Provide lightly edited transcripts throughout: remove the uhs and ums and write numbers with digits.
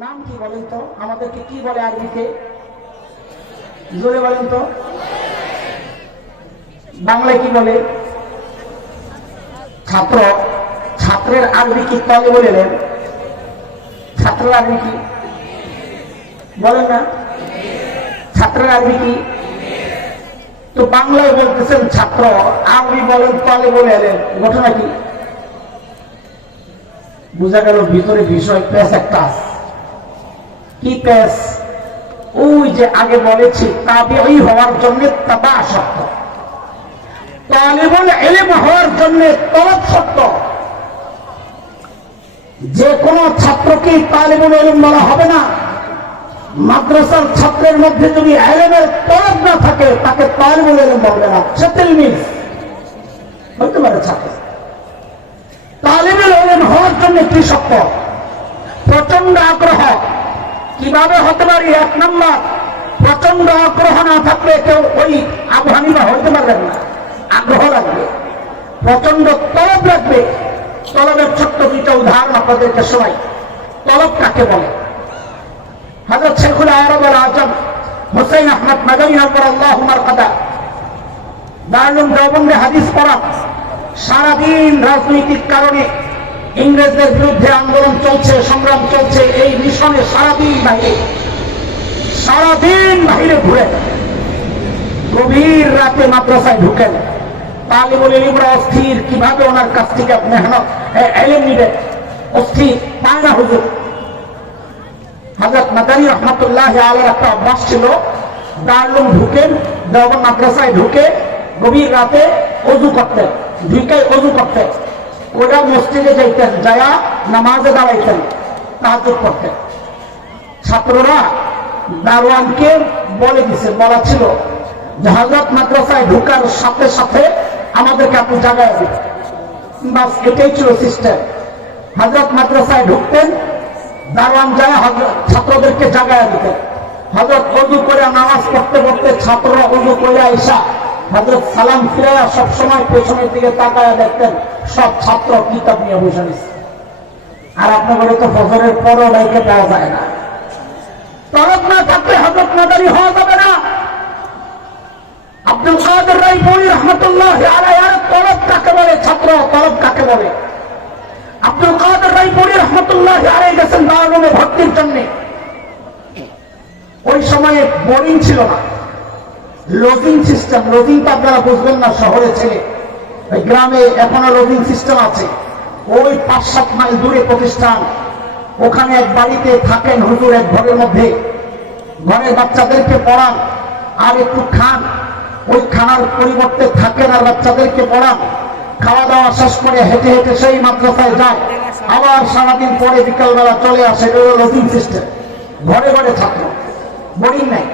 নাম কি বলেন তো? আমাদেরকে কি বলে আরবিতে? জোরে বলেন তো। বাংলায় কি বলে? ছাত্র। ছাত্রের আরবি কি? তালেবুল ইলম। ছাত্রের আরবি কি বলেন না? ছাত্রের আরবি কি? তো বাংলায় বলতেছেন ছাত্র, আরবি বলেন তালেবুল ইলম। ঘটনা কি? বোঝা গেল ভিতরে বিষয় প্যাস একটা আছে। কি প্যাস? ওই যে আগে বলেছি তাবিঈ হওয়ার জন্য তাবা শর্ত, তালেবুল ইলম হওয়ার জন্য তলব শর্ত। যে কোনো ছাত্রকে তালেবুল ইলম বলা হবে না। মাদ্রাসার ছাত্রের মধ্যে যদি ইলমের তলব না থাকে তাকে তালেবুল ইলম বলবে না, সে তিলমিজ হইতে পারে ছাত্র। তালেবুল ইলম হওয়ার জন্য কি শর্ত? প্রচন্ড আগ্রহ। কিভাবে হতে পারে? এক নম্বর, প্রচন্ড আগ্রহ না থাকলে কেউ ওই আবু হানিফা হইতে পারবেন না। আগ্রহ লাগবে, প্রচন্ড তলব লাগবে। তলবের ছোট্ট দুইটা উদাহরণ আপনাদেরকে শোনাই। তলব কাকে বলে? হযরত শেখুল আরব আল আজম হুসাইন আহমদ মাদানী নওয়ারাল্লাহু মারকাদা দারুল দেওবন্দে হাদিস পড়া। সারাদিন রাজনৈতিক কারণে ইংরেজদের বিরুদ্ধে আন্দোলন চলছে, সংগ্রাম চলছে। এই মিশনে সারাদিন বাইরে ঘুরে গভীর রাতে মাদ্রাসায় ঢুকেন। তালিবুল ইলমরা অস্থির, কিভাবে ওনার কাছ থেকে মেহনত ইলম নিবে, অস্থির, পায় না হুজুর। হযরত মাদানী রহমাতুল্লাহি আলাইহি একটা অভ্যাস ছিল, দারুল ঢুকেন, দেওবন্দ মাদ্রাসায় ঢুকে গভীর রাতে ওযু করতেন, ওযু করতেন। ওরা মসজিদে যাইতেন, যায়া নামাজে দাঁড়াইতেন, তাহাজ্জুদ করতেন। ছাত্ররা দারোয়ানকে বলা ছিল যে হযরত মাদ্রাসায় ঢুকার সাথে সাথে আমাদেরকে আপনি জাগায় দিন। বাস এটাই ছিল সিস্টেম। হযরত মাদ্রাসায় ঢুকতেন, দারোয়ান যায় ছাত্রদেরকে জাগায় দিতেন। হযরত ওযু করে নামাজ পড়তে পড়তে ছাত্ররা ওযু করে আইসা হযরত সালাম ফিরাইয়া সবসময় পেছনের দিকে তাকায়া দেখতেন সব ছাত্র কিতাব নিয়ে বসে নিচ্ছে। আর আপনাদের তো ফজরের পরও লাইকে পাওয়া যায় না। তলব না থাকলে হযরত মাদানী হওয়া যাবে না। আব্দুল কাদের রায়পুরি রহমাতুল্লাহি আলাইহি তলব কাকে বলে? ছাত্র তলব কাকে বলে? আব্দুল কাদের রায়পুরি রহমাতুল্লাহি আলাইহি গেছেন দারুলে ভর্তির জন্য। ওই সময়ে বোর্ডিং ছিল না, লজিং সিস্টেম। লজিং তো আপনারা বুঝবেন না, শহরে ছেলে। ওই গ্রামে এখনো লজিং সিস্টেম আছে। ওই 5-7 মাইল দূরে প্রতিষ্ঠান। ওখানে এক বাড়িতে থাকেন হুজুর, এক ঘরের মধ্যে। ঘরের বাচ্চাদেরকে পড়ান আর একটু খান। ওই খানার পরিবর্তে থাকেন আর বাচ্চাদেরকে পড়ান। খাওয়া দাওয়া শেষ করে হেঁটে হেঁটে সেই মাদ্রাসায় যায়, আবার সারাদিন পরে বিকালবেলা চলে আসে। লজিং সিস্টেম, ঘরে ঘরে ছাত্র, বোর্ডিং নাই।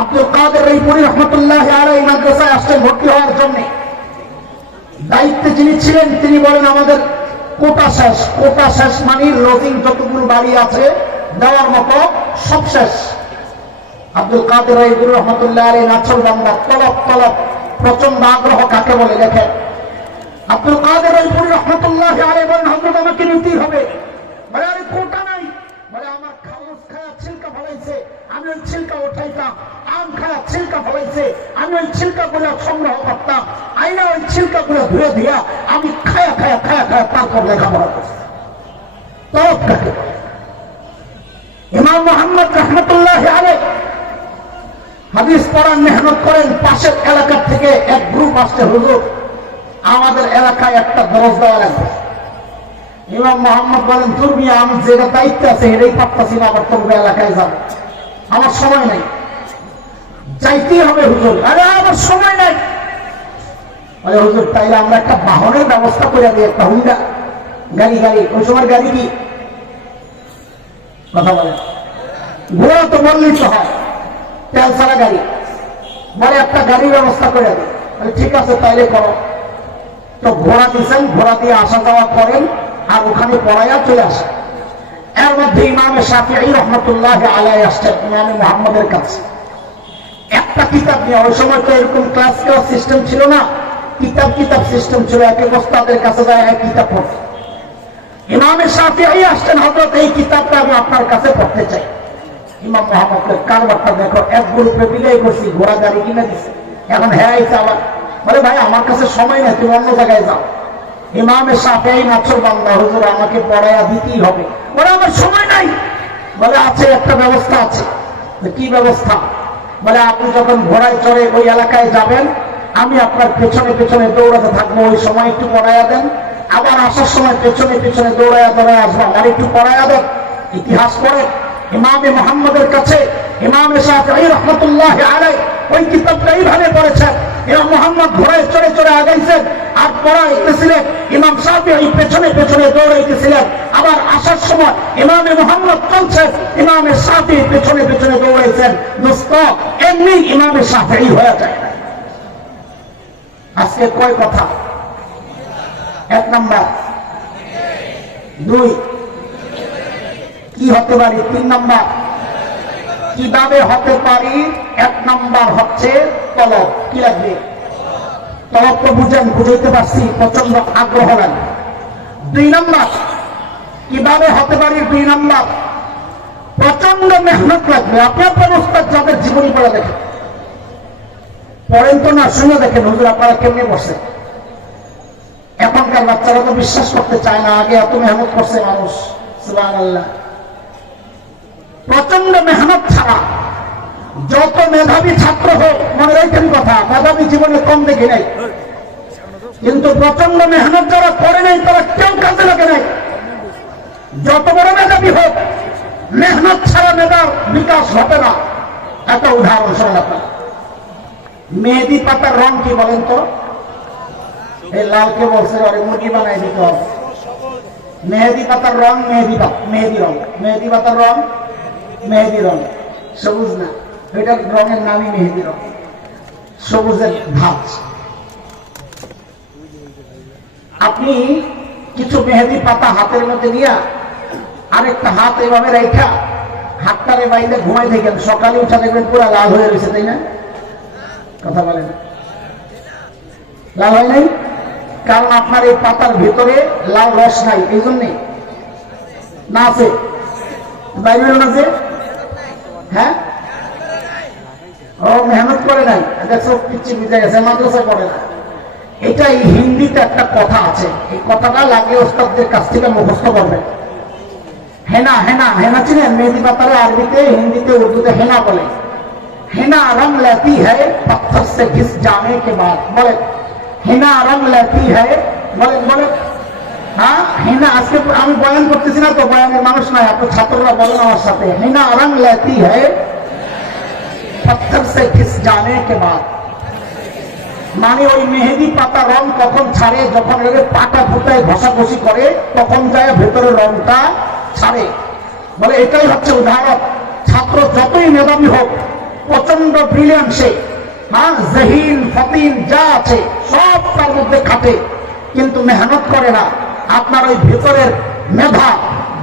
আব্দুল কাদের রায়পুরি রহমাতুল্লাহি আলাইহি মাদ্রাসায় আসছেন ভর্তি হওয়ার জন্য। দায়িত্বে যিনি ছিলেন তিনি বলেন আমাদের কোটা শেষ। কোটা শেষ মানে লজিং যতগুলো বাড়ি আছে দেওয়ার মতো সব শেষ। আব্দুল কাদের রায়পুরি রহমাতুল্লাহি আলাইহি নাচল বান্দা, তলব। প্রচন্ড আগ্রহ কাকে বলে দেখেন। আব্দুল কাদের রায়পুরি রহমাতুল্লাহি আলাইহি বলেন হযরত আমাকে নিতেই হবে। বলে আরে কোটা নাই। বলে আমার খাওয়াস খায়া ছিলকা ফলাইছে, আমি ওই ছিলকা উঠাইতাম। আম খায়া ছিলকা ফলাইছে, আমি ওই ছিলকা গুলো সংগ্রহ করতাম। আইনা ওই ছিলকা গুলো ধুয়ে দিয়া আমি খায়া তারপর লেখাপড়া করতাম। তলব কাকে বলে? ইমাম মুহাম্মদ রাহমাতুল্লাহি আলাইহি হাদিস পড়ার মেহনত করেন। পাশের এলাকা থেকে এক গ্রুপ আসছে, হুজুর আমাদের এলাকায় একটা দরজ দেওয়া লাগবে। ইমাম মুহাম্মদ বলেন দুর্মিয়া, আমি যেটা দায়িত্ব আছে এটাই পারতাছি না, আবার তোমার এলাকায় যাবো, আমার সময় নাই। যাইতেই হবে হুজুর। আরে আমার সময় নাই। বলে হুজুর তাইলে আমরা একটা বাহনের ব্যবস্থা করে দিই, একটা হুন্ডা গাড়ি। ওই সময় গাড়ি কি কথা বলে? ঘোড়া তো বললেই তো হয়, তেল ছাড়া গাড়ি। বলে একটা গাড়ির ব্যবস্থা করে দিই। ঠিক আছে তাইলে করো। তো ঘোড়া দিয়েছেন, ঘোড়া দিয়ে আসা যাওয়া করেন আর ওখানে পড়াইয়া চলে আসে। এর মধ্যে ইমামে শাফিঈ রাহমাতুল্লাহি আলাইহি আসছেন ইমামে মুহাম্মদের কাছে একটা কিতাব নিয়ে। ওই সময় তো এরকম ক্লাস সিস্টেম ছিল না, কিতাব সিস্টেম ছিল। একে ওস্তাদের কাছে যায় এক কিতাব পড়ে। ইমামে শাফিঈ আসছেন, হযরত এই কিতাবটা আমি আপনার কাছে পড়তে চাই। ইমাম মোহাম্মদের কারবারটা দেখো, এক গ্রুপে বিদায় করছি, ঘোড়া গাড়ি কিনে দিচ্ছে, এখন হ্যাঁ আবার বলে ভাই আমার কাছে সময় নেই, তুমি অন্য জায়গায় যাও। ইমামে শাফিঈ নাছর বান্দা, হুজুর আমাকে পড়াইয়া দিতেই হবে। বলে আমার সময় নাই। বলে আছে, একটা ব্যবস্থা আছে। কি ব্যবস্থা? বলে আপনি যখন ঘোড়ায় চড়ে ওই এলাকায় যাবেন, আমি আপনার পেছনে পেছনে দৌড়াতে থাকবো, ওই সময় একটু পড়াইয়া দেন, আবার আসার সময় পেছনে পেছনে দৌড়াইয়া দৌড়ায় আসবো, আর একটু পড়াইয়া দেন। ইতিহাস পড়ে ইমামে মুহাম্মদের কাছে ইমামে শাফিঈ রাহমাতুল্লাহি আলাইহি ওই কিতাবটা এইভাবে পড়েছেন। ইমাম মুহাম্মদ ঘোড়ায় চড়ে চড়ে আগাইছেন আর পড়াইতেছিলেন, ইমাম শাফিঈ পেছনে পেছনে দৌড়াইতেছিলেন, আবার আসার সময় ইমামে মুহাম্মদ চলছেন, ইমামে শাফিঈ পেছনে পেছনে দৌড়াইছেন। দোস্ত, এমনি ইমামে শাফিঈ হয়ে যায়। আজকে কয় কথা? এক নাম্বার। দুই, কি হতে পারি? তিন নাম্বার, কিভাবে হতে পারি? এক নাম্বার হচ্ছে তলব। কি লাগবে? তলব তো বুঝেন, বুঝাইতে পারছি, প্রচন্ড আগ্রহ লাগে। দুই নাম্বার, কিভাবে হতে পারি? দুই নাম্বার, প্রচন্ড মেহনত লাগবে। আপনি আপনার উস্তাদ যাদের জীবনী পড়ে দেখেন, পড়েন তো না, শুনে দেখেন হুজুর আপনারা কেমনে বসে। এখনকার বাচ্চারা তো বিশ্বাস করতে চায় না, আগে এত মেহনত করছে মানুষ। সুবহানাল্লাহ। প্রচন্ড মেহনত ছাড়া যত মেধাবী ছাত্র হোক, মনে রাখেন কথা, মেধাবী জীবনে কম দেখে নাই, কিন্তু প্রচন্ড মেহনত যারা করে নাই তারা কেউ কাজে লাগে নাই। যত বড় মেধাবী হোক, মেহনত ছাড়া মেধার বিকাশ হবে না। একটা উদাহরণ শোনেন আপনারা। মেহেদি পাতার রং কি বলেন তো? এই লালকে বলছে আরে মুরগি বানাই দিতে হবে। মেহেদি পাতার রং মেহেদি রং। মেহেদি পাতার রং মেহেদি রং, সবুজ না, এটার রঙের নামই মেহেদি রং, সবুজের ধাঁচ। আপনি কিছু মেহেদি পাতা হাতের মধ্যে নিয়ে আরেকটা হাত এভাবে রেখা হাতটারে বাইরে ঘুমাই থাকেন, সকালে উঠা দেখবেন পুরো লাল হয়ে রয়েছে, তাই না? কথা বলেন, লাল হয় নাই? কারণ আপনার এই পাতার ভিতরে লাল রস নাই, এই জন্যে না আছে, বাইরে না যে। হ্যাঁ, ও মেহনত করে নাই, দেখছো পিচ্ছি বুঝে গেছে, মাদ্রাসায় পড়ে না। এটাই হিন্দিতে একটা কথা আছে, এই কথাটা লাগে ওস্তাদদের কাছ থেকে মুখস্থ করবেন। হেনা, হেনা, হেনা চিনেন? মেহেদি পাতারে আরবিতে, হিন্দিতে, উর্দুতে হেনা বলে। হেনা রং লেতি হ্যায় পত্থর সে ঘিস জানে কে বাদ। বলে হেনা রং লেতি হ্যায়, বলেন বলেন। হ্যাঁ, হেনা। আজকে আমি বয়ান করতেছি না তো, বয়ানের মানুষ নাই, আপনার ছাত্ররা বলেন আমার সাথে, হেনা রং লেতি হ্যায় পত্থর সে ঘিস জানে কে বাদ। মানে ওই মেহেদি পাতা রং কখন ছাড়ে? যখন পাটা ফুটায় ঘষাঘষি করে, তখন যায় ভেতরে রংটা ছাড়ে। বলে এটাই হচ্ছে উদাহরণ। ছাত্র যতই মেধাবী হোক, প্রচন্ড ব্রিলিয়ান্ট সে, হ্যাঁ, জহিন ফতিন যা আছে সব তার মধ্যে খাটে, কিন্তু মেহনত করে না। আপনার ওই ভেতরের মেধা,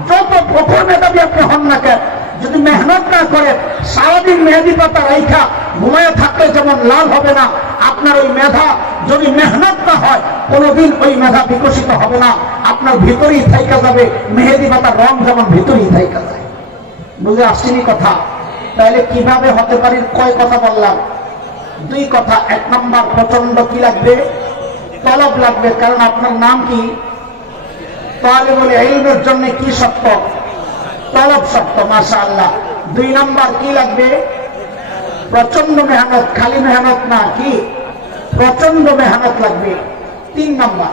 যত প্রখর মেধাবী আপনি হন না কেন, যদি মেহনত না করেন, সারাদিন মেহেদি পাতা রেখা ঘুমায় থাকলে যেমন লাল হবে না, আপনার ওই মেধা যদি মেহনত না হয়, কোনোদিন ওই মেধা বিকশিত হবে না, আপনার ভিতরেই থাইকা যাবে। মেহেদি পাতার রং যেমন ভিতরেই থাইকা যায়। বুঝে আসছেনি কথা? তাহলে কিভাবে হতে পারি? কয় কথা বললাম? দুই কথা। এক নম্বর, প্রচন্ড কি লাগবে? তলব লাগবে। কারণ আপনার নাম কি? তালিবুল ইলমের জন্য কি শর্ত? তলব শর্ত। মাশাআল্লাহ। দুই নম্বর কি লাগবে? প্রচন্ড মেহনত। খালি মেহনত না, কি প্রচন্ড মেহনত লাগবে। তিন নম্বর,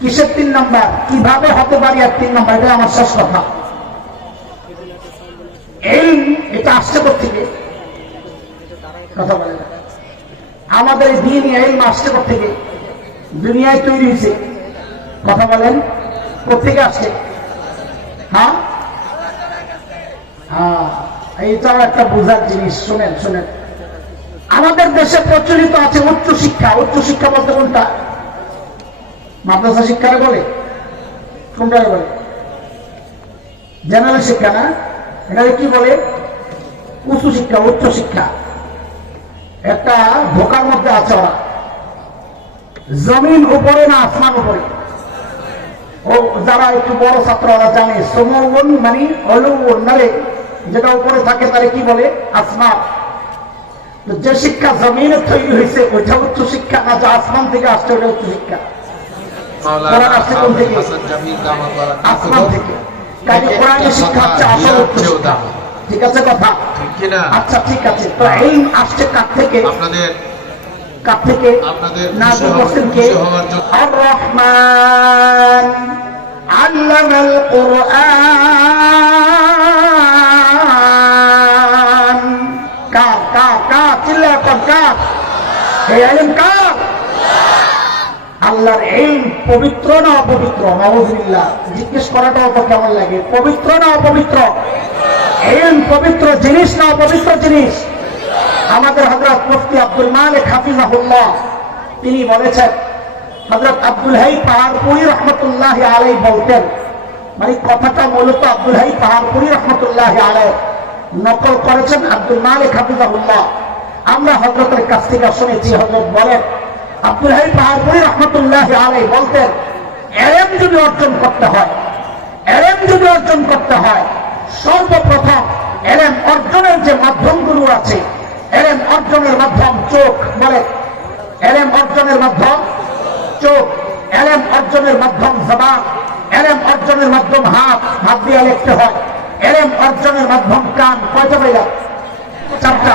কিসের তিন নম্বর? কিভাবে হতে পারি আর তিন নম্বর, এটা আমার শেষ কথা। এটা আসছে কোথেকে? কথা বলে আমাদের দিন ইলম আসছে কোথেকে? দুনিয়ায় তৈরি হয়েছে। কথা বলেন, কোথেকে আসছে? হ্যাঁ, এইটাও একটা বোঝার জিনিস। শোনেন শোনেন, আমাদের দেশে প্রচলিত আছে উচ্চ শিক্ষা। উচ্চ শিক্ষা বলতে কোনটা? মাদ্রাসা শিক্ষারে বলে? কোনটারে বলে? জেনারেল শিক্ষা না, এটাকে কি বলে? উচ্চ শিক্ষা। উচ্চ শিক্ষা একটা ধোকার মধ্যে আছে ওরা। জমিন উপরে না আসমান উপরে? ও যারা একটু বড় ছাত্ররা জানে সমৌন মানে অলৌন নারে যেটা উপরে থাকে তারে কি বলে আসমান। যে শিক্ষা জমিনে তৈরি হয়েছে ওইটা উচ্চ শিক্ষা না, যা আসমান থেকে আসছে ওটা উচ্চ শিক্ষা। কোরআন আসছে কোন থেকে? আসমান থেকে। কাজে কোরআনের শিক্ষা হচ্ছে আসল উচ্চ শিক্ষা। ঠিক আছে কথা? আচ্ছা ঠিক আছে। তো এই আসছে কার থেকে? কার থেকে? নাযিল করছেন কে? আর রহমান আল্লামাল কুরআন। কার কার কার চিল্লায় কোন কার? এই ইলম কার? আল্লাহর ইলম পবিত্র না অপবিত্র? নাউযুবিল্লাহ। জিজ্ঞেস করাটাও তো কেমন লাগে, পবিত্র না অপবিত্র? ইলম পবিত্র জিনিস না অপবিত্র জিনিস? আমাদের হযরত মুফতি আব্দুল মালিক হাফিজাহুল্লাহ তিনি বলেছেন, হযরত আব্দুল হাই পাহাড়পুরী রহমতুল্লাহ আলাইহি বলতেন, মানে কথাটা মূলত আব্দুল হাই পাহাড়পুরী রহমতুল্লাহ আলাইহি নকল করেছেন আব্দুল মালিক হাফিজাহুল্লাহ। আমরা হযরতের কাছ থেকে শুনেছি, হযরত বলেন আব্দুল হাই পাহাড়পুরী রহমতুল্লাহ আলাইহি বলতেন, ইলম যদি অর্জন করতে হয়, ইলম যদি অর্জন করতে হয়, সর্বপ্রথম ইলম অর্জনের যে মাধ্যমগুলো আছে, ইলম অর্জনের মাধ্যম চোখ। বলে ইলম অর্জনের মাধ্যম চোখ, ইলম অর্জনের মাধ্যম জবান, ইলম অর্জনের মাধ্যম হাত, হাত দিয়ে লিখতে হয়। ইলম অর্জনের মাধ্যম কান। কয়টা পাইলা? চারটা।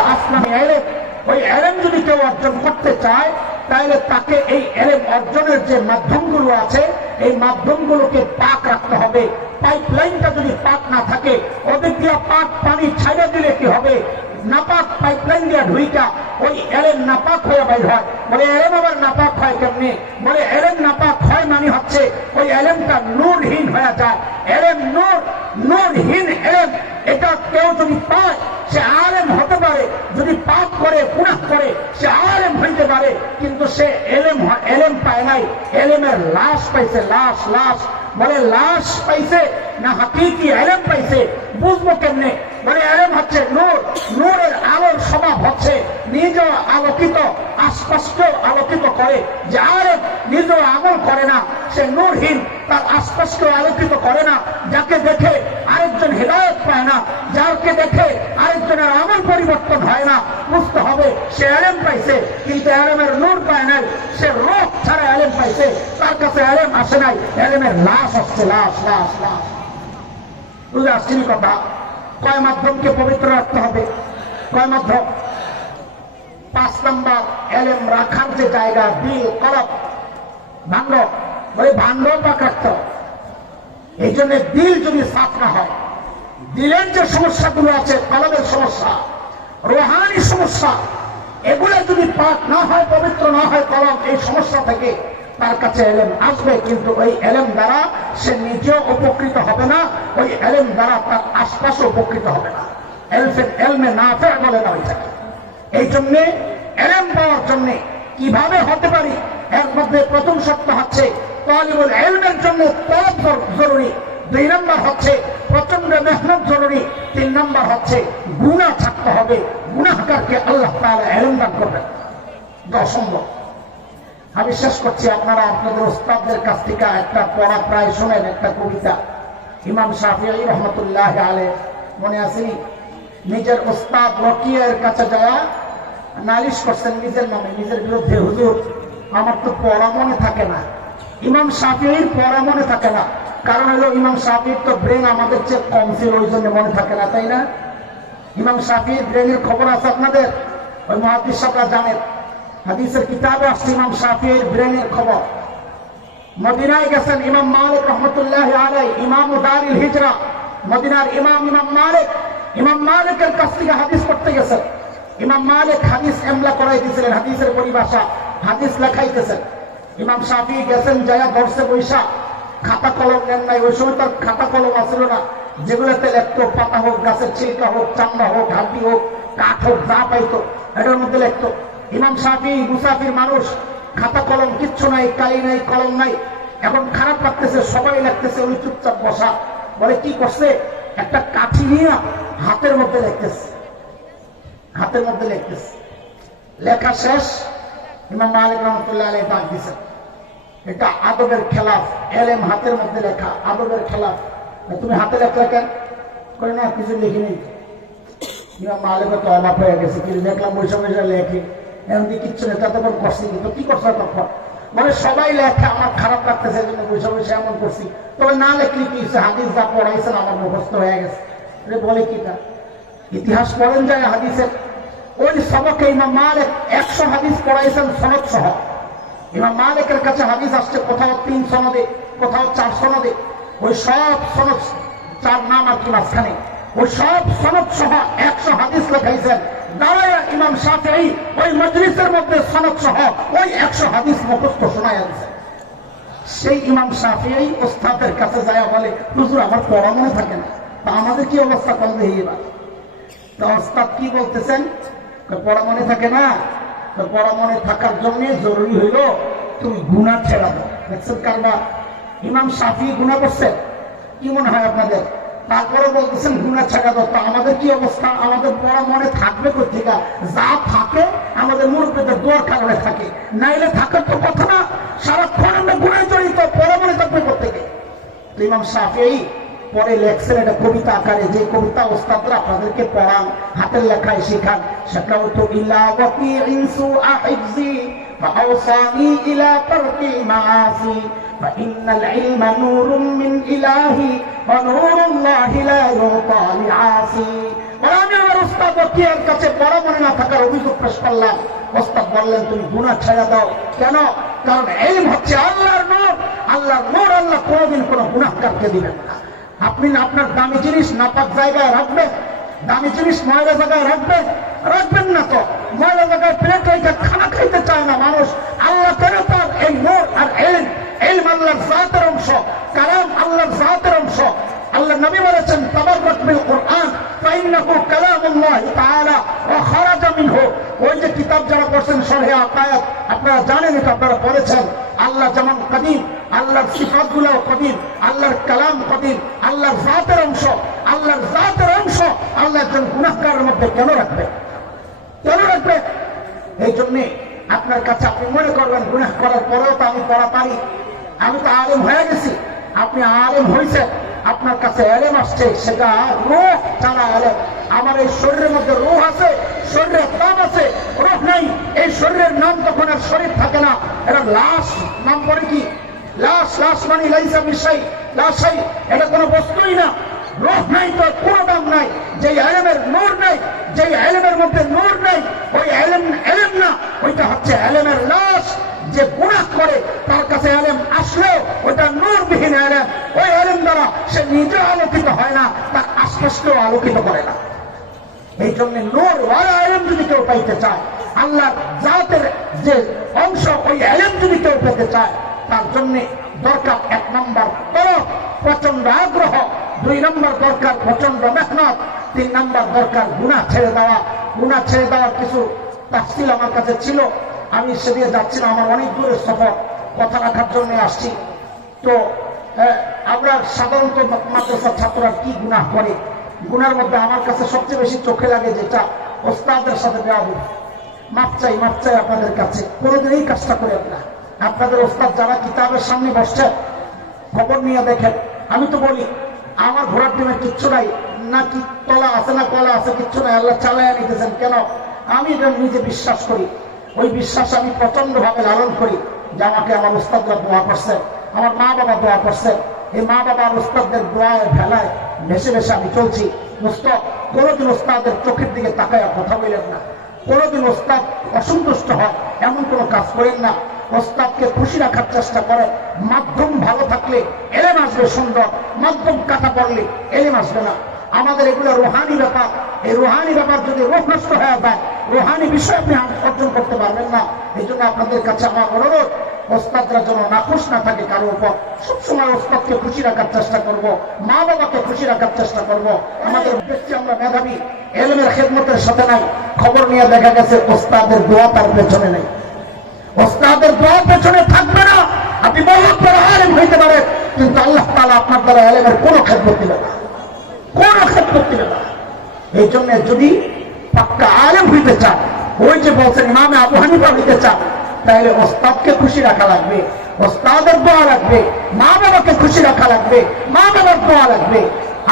ইলম, ওই ইলম যদি কেউ অর্জন করতে চায় তাহলে তাকে এই ইলম অর্জনের যে মাধ্যমগুলো আছে এই মাধ্যমগুলোকে পাক রাখতে হবে। পাইপলাইনটা যদি পাক না থাকে, ওদের দিয়ে পাক পানি ছাইড়া দিলে কি হবে? নাপাক পাইপলাইন দিয়ে ঢুইকা ওই ইলম নাপাক হয়ে বাইর হয়। বলে ইলম আবার নাপাক হয় কেমনে? বলে ইলম নাপাক হয় মানে হচ্ছে ওই ইলমটা নূরহীন হয়ে যায়। ইলম নূর, নূরহীন ইলম এটা কেউ যদি পায় সে আলেম হতে পারে, যদি পাপ করে গুনাহ করে সে আলেম হইতে পারে, কিন্তু সে ইলম পায় নাই, ইলমের লাশ পাইছে, লাশ লাশ। বলে লাশ পাইছে না হাকিকি ইলম পাইছে? বুঝবো কেমনে? বলে ইলম হচ্ছে নূর, নূরের আলোর স্বভাব হচ্ছে নিজেও আলোকিত, আশপাশকেও আলোকিত করে। যে আলেম নিজেও আমল করে না সে নূরহীন, তার আশপাশকেও আলোকিত করে না। যাকে দেখে আরেকজন হেদায়েত পায় না, যাকে দেখে আরেকজনের আমল পরিবর্তন হয় না, বুঝতে হবে সে ইলম পাইছে কিন্তু ইলমের নূর পায় নাই। সে রূহ ছাড়া ইলম পাইছে, তার কাছে ইলম আসে নাই, ইলমের লাশ আসছে, লাশ লাশ লাশ। বুঝে আসছেন কথা? কয় মাধ্যমকে পবিত্র রাখতে হবে? কয় মাধ্যম? 5 নম্বর, ইলম রাখার যে জায়গা, দিল, কলব, ভাণ্ড। বলে ভাণ্ড পাক রাখতে হবে। এই জন্য দিল যদি সাফ না হয়, দিলের যে সমস্যাগুলো আছে, কলবের সমস্যা, রুহানি সমস্যা, এগুলো যদি পাক না হয়, পবিত্র না হয় কলব, এই সমস্যা থেকে তার কাছে ইলম আসবে কিন্তু ওই ইলম দ্বারা সে নিজেও উপকৃত হবে না, ওই ইলম দ্বারা তার আশপাশে উপকৃত হবে না। ইলমে নাফে বলে না ওইটাকে। এই জন্য ইলম পাওয়ার জন্য কিভাবে হতে পারি, এর মধ্যে প্রথম শর্ত হচ্ছে তালিবুল ইলমের জন্য তলব জরুরি। 2 নম্বর হচ্ছে প্রচন্ড মেহনত জরুরি। 3 নম্বর হচ্ছে গুনাহ থাকতে হবে, গুনাহগারকে আল্লাহ তাআলা ইলম দান করবেন। 10 নম্বর। আমি শেষ করছি, আপনারা আপনাদের উস্তাদদের কাছ থেকে একটা পড়া প্রায় শোনেন, একটা কবিতা ইমাম শাফিঈ রহমতুল্লাহ আলাইহি, মনে আসেনি? নিজের উস্তাদ ওয়াকিয়ের কাছে যায় নালিশ করছেন নিজের নামে, নিজের বিরুদ্ধে, হুজুর আমার তো পড়া মনে থাকে না। ইমাম শাফিঈর পড়া মনে থাকে না, কারণ হলো ইমাম শাফিঈর তো ব্রেন আমাদের চেয়ে কম ছিল, ওই জন্য মনে থাকে না, তাই না? ইমাম শাফিঈর ব্রেনের খবর আছে আপনাদের? ওই মুহাদ্দিস সাহেবরা জানেন, হাদিসের কিতাবে আসছে ইমাম শাফিঈর ব্রেনের খবর। মদিনায় গেছেন ইমাম মালিক রহমতুল্লাহ আলাইহি, ইমাম দারিল হিজরা, মদিনার ইমাম ইমাম মালিকের কাছ থেকে হাদিস পড়তে গেছেন। ইমাম মালিক হাদিস এমলা করাই দিয়েছিলেন, হাদিসের পরিভাষা, হাদিস লেখাইতেছেন। ইমাম শাফিঈ গেছেন, যায়া দর্শে বৈশা, খাতা কলম নেন নাই, ওই সময় তার খাতা কলম আসছিল না, যেগুলোতে লিখতো, পাতা হোক, গাছের ছিলকা হোক, চামড়া হোক, হাড্ডি হোক, কাঠ হোক, যা পাইতো এটার মধ্যে লিখতো। ইমাম শাফিঈ মুসাফির মানুষ, খাতা কলম কিচ্ছু নাই, কালি নাই, কলম নাই। এখন খারাপ লাগতেছে, সবাই লিখতেছে, উনি চুপচাপ বসা। বলে কি করছে? একটা কাঠি নিয়ে হাতের মধ্যে লিখতেছে, হাতের মধ্যে লিখতেছে। লেখা শেষ, ইমাম মালিক রহমতুল্লাহ আলাইহি ডাক দিয়েছেন, এটা আদবের খেলাফ। এলেম হাতের মধ্যে লেখা, আদবের খেলাফ। তুমি হাতে লেখা কেন করে না? কিছু লিখি নেই। ইমাম মালিক তো অবাক হয়ে গেছে, কিন্তু দেখলাম বৈশা বৈশা লেখে, এমনি কিচ্ছু নেই। তাতে করে করছি, তো কি করছো তখন? মানে সবাই লেখে, আমার খারাপ লাগতেছে, জন্য বৈশা বৈশা এমন করছি। তবে না লেখলি কি হাদিস যা পড়াইছেন আমার মুখস্থ হয়ে গেছে। বলে কি তা ইতিহাস পড়েন যায় হাদিসের। ওই সবকে ইমাম মালিক 100 হাদিস পড়াইছেন সনদ সহ। ইমাম মালিকের কাছে হাদিস আসছে কোথাও 3 সনদে, কোথাও 4 সনদে। ওই সব সনদ, 4 নাম আর কি মাঝখানে, ওই সব সনদ সহ 100 হাদিস লেখাইছেন। দাঁড়ায় ইমাম শাফিঈ ওই মজলিসের মধ্যে সনদ সহ ওই 100 হাদিস মুখস্থ শোনায় দিয়েছেন। সেই ইমাম শাফিঈ ওস্তাদের কাছে যায় বলে, হুজুর আমার পড়া মনে থাকে না। তা আমাদের কি অবস্থা করবে? তো ওস্তাদ কি বলতেছেন? পড়া মনে থাকে না, তো পড়া মনে থাকার জন্য জরুরি হইল তুমি গুনাহ ছেড়া দাও। দেখছেন কারবা ইমাম শাফিঈ গুনাহ করছেন? কি মনে হয় আপনাদের? তারপরে বলতেছেন গুনাহ ছেড়া দাও। তো আমাদের কি অবস্থা? আমাদের পড়া মনে থাকবে কোথেকে? যা থাকে আমাদের মুরব্বিদের দোয়ার কারণে থাকে, নাইলে থাকার তো কথা না। সারাক্ষণ আমরা গুনাহে জড়িত, পড়া মনে থাকবে কোথেকে? তো ইমাম শাফিঈ পরে লেখছেন এটা কবিতা আকারে, যে কবিতা ওস্তাদরা আপনাদেরকে পড়ান, হাতের লেখায় শেখান। সেটা হতো ইলা ওয়াকিইন সুআ হিফজি ফাআওসানি ইলা তারকি মাআসি ফাইন্নাল ইলমা নূরুম মিন ইলাহি ওয়া নূরুল্লাহি লা ইউতা লিআসি। আমি আমার ওস্তাদ ওয়াকিয়ের কাছে পড়া মনে না থাকার অভিযোগ পেশ করলাম। ওস্তাদ বললেন তুমি গুনাহ ছেড়ে দাও। কেন? কারণ ইলম হচ্ছে আল্লাহর নূর। আল্লাহর নূর আল্লাহ কোনোদিন কোনো গুনাহগারকে দিবেন না। আপনি আপনার দামি জিনিস নাপাক জায়গায় রাখবেন, দামি জিনিস ময়লা জায়গায় রাখবেন না। তো ময়লা জায়গায় প্লেট রেখে খানা খাইতে চায় না মানুষ। আল্লাহ কেন তার এই নূর আর ইলম আল্লাহর জাতের অংশ, কালাম আল্লাহর জাতের অংশ। আল্লাহ নবী বলেছেন তাবাররাক বিল কুরআন ফাইন্নাহু কালামুল্লাহ তাআলা ওয়া খারাজা মিনহু। ওই যে কিতাব যারা পড়ছেন শরহে আকায়াত, আপনারা জানেন, এটা আপনারা পড়েছেন। আল্লাহ যেমন কাদিম, আল্লাহর সিফাতগুলো কাদিম, আল্লাহর কালাম কাদিম, আল্লাহর জাতের অংশ। আল্লাহর জাতের অংশ আল্লাহ একজন গুনাহগারের মধ্যে কেন রাখবে? এই জন্যে আপনার কাছে আপনি মনে করবেন গুনাহ করার পরেও তো আমি পড়া পারি, আমি তো আলেম হয়ে গেছি। আপনি আলেম হয়েছেন, আপনার কাছে এলেম আসছে, সেটা রূহ ছাড়া এলেম। আমার এই শরীরের মধ্যে রূহ আছে, শরীরের নাম আছে, রূহ নাই। এই শরীরের নাম তখন আর শরীর থাকে না, এটা লাশ। নাম পড়ে কি? লাশ। লাশ মানে লাইসা বিশাই, লাশাই, এটা কোনো বস্তুই না। রূহ নাই তো কোনো দাম নাই। যে এলেমের নূর নাই, যে এলেমের মধ্যে নূর নাই, ওই এলেম না, ওইটা হচ্ছে এলেমের লাশ। যে গুনাহ করে তার কাছে এলেম আসলেও ওইটা নূরবিহীন এলেম। ওই এলেম দ্বারা সে নিজে আলোকিত হয় না, তার আশপাশকেও আলোকিত করে না। এই জন্য নূর ওয়ালা এলেম যদি কেউ পাইতে চায়, আল্লাহর জাতের যে অংশ ওই এলেম যদি কেউ পেতে চায়, তার জন্য দরকার 1 নম্বর তলব, প্রচন্ড আগ্রহ। 2 নম্বর দরকার প্রচন্ড মেহনত। 3 নম্বর দরকার গুনাহ ছেড়ে দেওয়া। গুনাহ ছেড়ে দেওয়ার কিছু তাফসীল আমার কাছে ছিল, আমি সেদিকে যাচ্ছিলাম। আমার অনেক দূরের সফর, কথা রাখার জন্য আসছি। তো আমরা সাধারণত মাদ্রাসার ছাত্ররা কি গুনাহ করে? গুনার মধ্যে আমার কাছে সবচেয়ে বেশি চোখে লাগে যেটা ওস্তাদের সাথে বেয়াদবি। মাপ চাই আপনাদের কাছে। কোনোদিন এই কাজটা করেন না। আপনাদের ওস্তাদ যারা কিতাবের সামনে বসছে, খবর নিয়ে দেখেন। আমি তো বলি আমার ঘোড়ার ডিমের কিচ্ছু নাই, না কি তলা আছে না কলা আছে, কিচ্ছু নাই। আল্লাহ চালায় নিতেছেন। কেন? আমি এটা নিজে বিশ্বাস করি। ওই বিশ্বাস আমি প্রচন্ড ভাবে লালন করি যে আমাকে আমার ওস্তাদরা দোয়া করছেন, আমার মা বাবা দোয়া করছেন। এই মা বাবা ওস্তাদদের দোয়ায় ভেলায় ভেসে ভেসে আমি চলছি। মুস্তাদ কোনোদিন ওস্তাদের চোখের দিকে তাকায় কথা বললেন না। কোনোদিন ওস্তাদ অসন্তুষ্ট হয় এমন কোনো কাজ করেন না। ওস্তাদকে খুশি রাখার চেষ্টা করেন। মাধ্যম ভালো থাকলে এলেম আসবে সুন্দর, মাধ্যম কাটা পড়লে এলেম আসবে না। আমাদের এগুলো রুহানি ব্যাপার। এই রুহানি ব্যাপার যদি রূহ নষ্ট হয়ে যায়, রুহানি বিষয় আপনি অর্জন করতে পারবেন না। এই জন্য আপনাদের কাছে আমার অনুরোধ, ওস্তাদরা যেন নাখুশ না থাকে কারো উপর। সবসময় ওস্তাদকে খুশি রাখার চেষ্টা করব, মা বাবাকে খুশি রাখার চেষ্টা করব। আমাদের ব্যক্তি আমরা মেধাবী, এলমের খেদমতের সাথে নাই। খবর নিয়ে দেখা গেছে ওস্তাদের দোয়া তার পেছনে নেই। ওস্তাদের দোয়া পেছনে থাকবে না। আপনি বহুত বড় আলেম হইতে পারেন, কিন্তু আল্লাহ তাআলা আপনার দ্বারা এলমের কোনো খেদমত দিবে না, কোনো খেদমত দিবে না। এই জন্য যদি পাক্কা আলেম হইতে চান, ওই যে বলছেন ইমামে আবু হানিফা হইতে চান, তাহলে ওস্তাদকে খুশি রাখা লাগবে, ওস্তাদের দোয়া লাগবে, মা বাবাকে খুশি রাখা লাগবে, মা বাবার দোয়া লাগবে,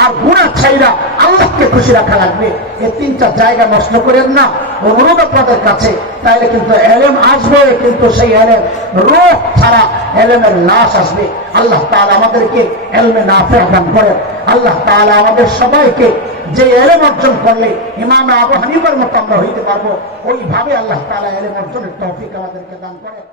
আর গুনাহ ছাইরা আল্লাহকে খুশি রাখা লাগবে। এই তিনটা জায়গা নষ্ট করেন না, অনুরোধ আপনাদের কাছে। তাইলে কিন্তু এলেম আসবে, কিন্তু সেই এলেম রূহ ছাড়া এলেমের লাশ আসবে। আল্লাহ তাআলা আমাদেরকে এলমে নাফে দান করেন। আল্লাহ তাআলা আমাদের সবাইকে যে এলেম অর্জন করলে ইমাম আবু হানিফার মতো আমরা হইতে পারবো, ওইভাবে আল্লাহ তাআলা এলেম অর্জনের তৌফিক আমাদেরকে দান করেন।